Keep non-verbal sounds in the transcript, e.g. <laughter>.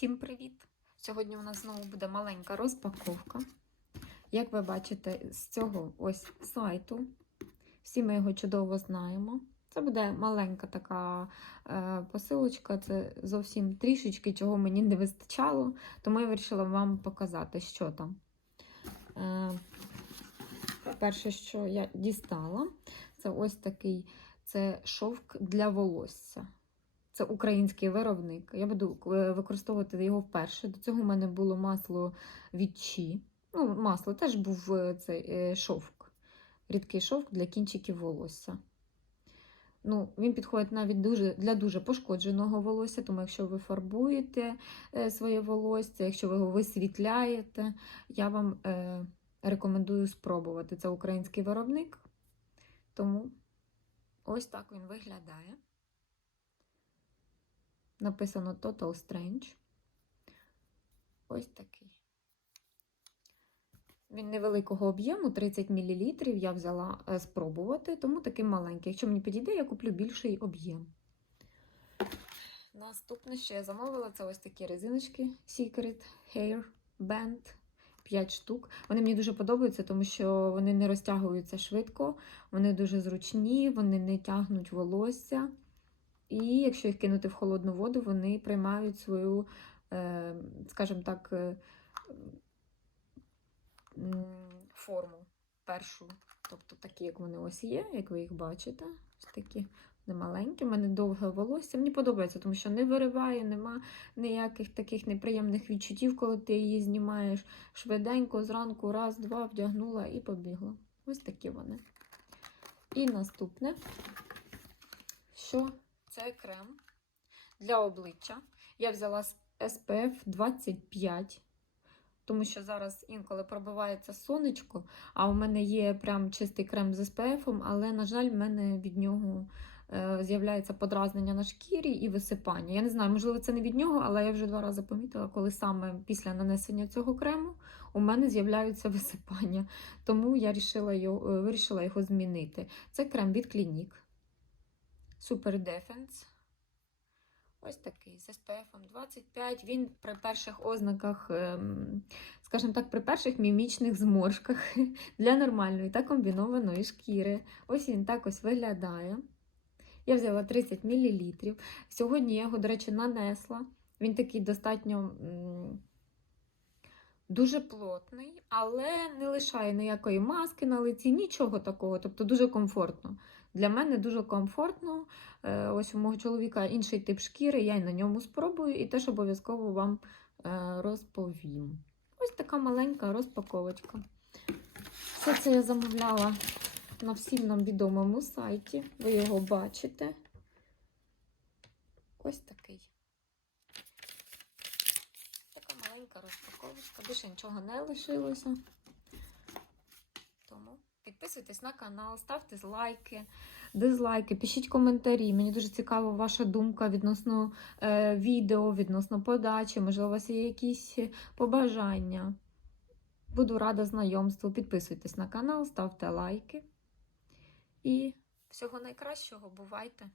Всім привіт! Сьогодні у нас знову буде маленька розпаковка. Як ви бачите, з цього ось сайту, всі ми його чудово знаємо. Це буде маленька така е, посилочка, це зовсім трішечки, чого мені не вистачало, тому я вирішила вам показати, що там. Е, перше, що я дістала, це ось такий це шовк для волосся. Це український виробник. Я буду е, використовувати його вперше. До цього в мене було масло від Чі. Ну, масло теж був е, цей е, шовк. Рідкий шовк для кінчиків волосся. Ну, Він підходить навіть дуже, для дуже пошкодженого волосся, тому якщо ви фарбуєте своє волосся, якщо ви його висвітляєте, я вам е, рекомендую спробувати. Це український виробник. Тому ось так він виглядає. Написано Total Strange. Ось такий. Він невеликого об'єму, 30 мл. Я взяла е, спробувати, тому такий маленький. Якщо мені підійде, я куплю більший об'єм. Наступне, що я замовила, це ось такі резиночки Secret Hair Band. 5 штук. Вони мені дуже подобаються, тому що вони не розтягуються швидко, вони дуже зручні, вони не тягнуть волосся. І якщо їх кинути в холодну воду, вони приймають свою, е, скажімо так, е, форму першу. Тобто такі, як вони ось є, як ви їх бачите. Ось такі не маленькі, в мене довге волосся. Мені подобається, тому що не вириває, нема ніяких таких неприємних відчуттів, коли ти її знімаєш швиденько, зранку, раз, два, вдягнула і побігла. Ось такі вони. І наступне, що це крем для обличчя. Я взяла SPF 25, тому що зараз інколи пробивається сонечко, а у мене є прям чистий крем з SPF, але, на жаль, в мене від нього е, з'являється подразнення на шкірі і висипання. Я не знаю, можливо, це не від нього, але я вже два рази помітила, коли саме після нанесення цього крему у мене з'являються висипання. Тому я вирішила його, е, вирішила його змінити. Це крем від Clinique. Super Defense. Ось такий з SPF 25. Він при перших ознаках, ем, скажімо так, при перших мімічних зморшках <laughs> для нормальної та комбінованої шкіри. Ось він так ось виглядає. Я взяла 30 мл. Сьогодні я його, до речі, нанесла. Він такий достатньо дуже плотний, але не лишає ніякої маски на лиці, нічого такого. Тобто дуже комфортно. Для мене дуже комфортно. Е, Ось у мого чоловіка інший тип шкіри, я й на ньому спробую і теж обов'язково вам е, розповім. Ось така маленька розпаковочка. Все це я замовляла на всім нам відомому сайті. Ви його бачите. Ось такий. Така маленька розпаковочка. Більше нічого не лишилося. Тому підписуйтесь на канал, ставте лайки, дизлайки, пишіть коментарі. Мені дуже цікава ваша думка відносно е, відео, відносно подачі. Можливо, у вас є якісь побажання. Буду рада знайомству. Підписуйтесь на канал, ставте лайки. І всього найкращого, бувайте!